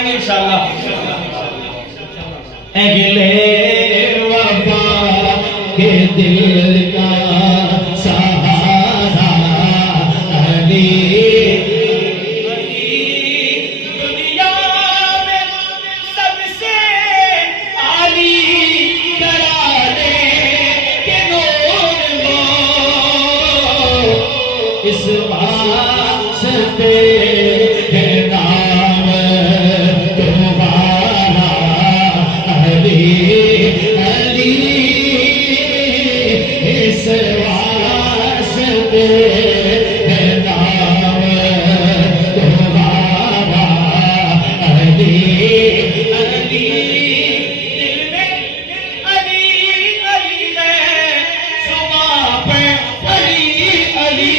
فرمائیں گے انشاءاللہ. اگلے وفا کے دل کا سہارا علی دنیا میں سب سے عالی کرانے کے نور وہ اس واسطے ہے نام تمہارا علی علی اس واسطے ہے نام تمہارا علی علی دل میں علی علی ہے صبح پہ علی علی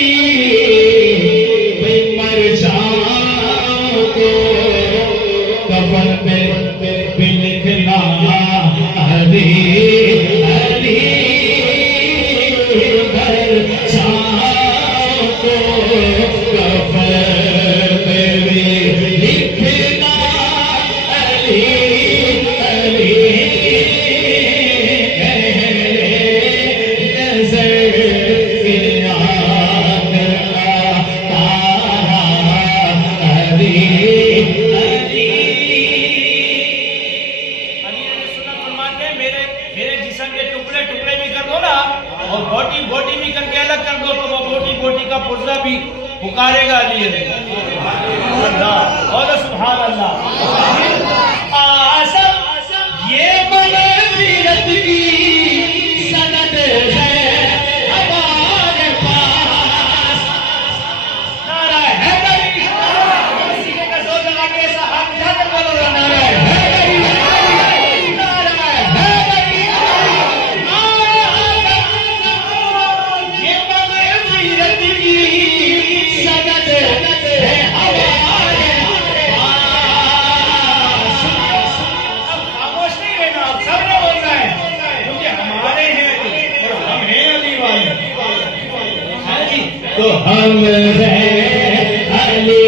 میں مر جاؤں تو کفن پہ بھی لکھنا علی علی مر جاؤں تو کفن پہ بھی لکھنا علی علی علی علیہ السلام فرماتے ہیں میرے جسم کے ٹکڑے ٹکڑے بھی کر دو نا اور بوٹی بوٹی بھی کر کے الگ کر دو تو وہ بوٹی بوٹی کا پرزہ بھی پکارے گا علی علیہ اللہ اور سبحان اللہ. آسم یہ بغیرت کی سند ہے ہمارے پاس نعرہ حیدری کسی کے زور لگا کے ایسا ہاتھ اٹھا کر بولو نا نعرہ حیدری نعرہ حیدری. یہ بغیرت کی سند ہے ہمارے پاس اب خاموش نہیں رہنا اب سب نے بولنا ہے کیونکہ ہمارے ہیں علی اور ہم ہیں علی والے. ہاں جی تو ہم ہیں علی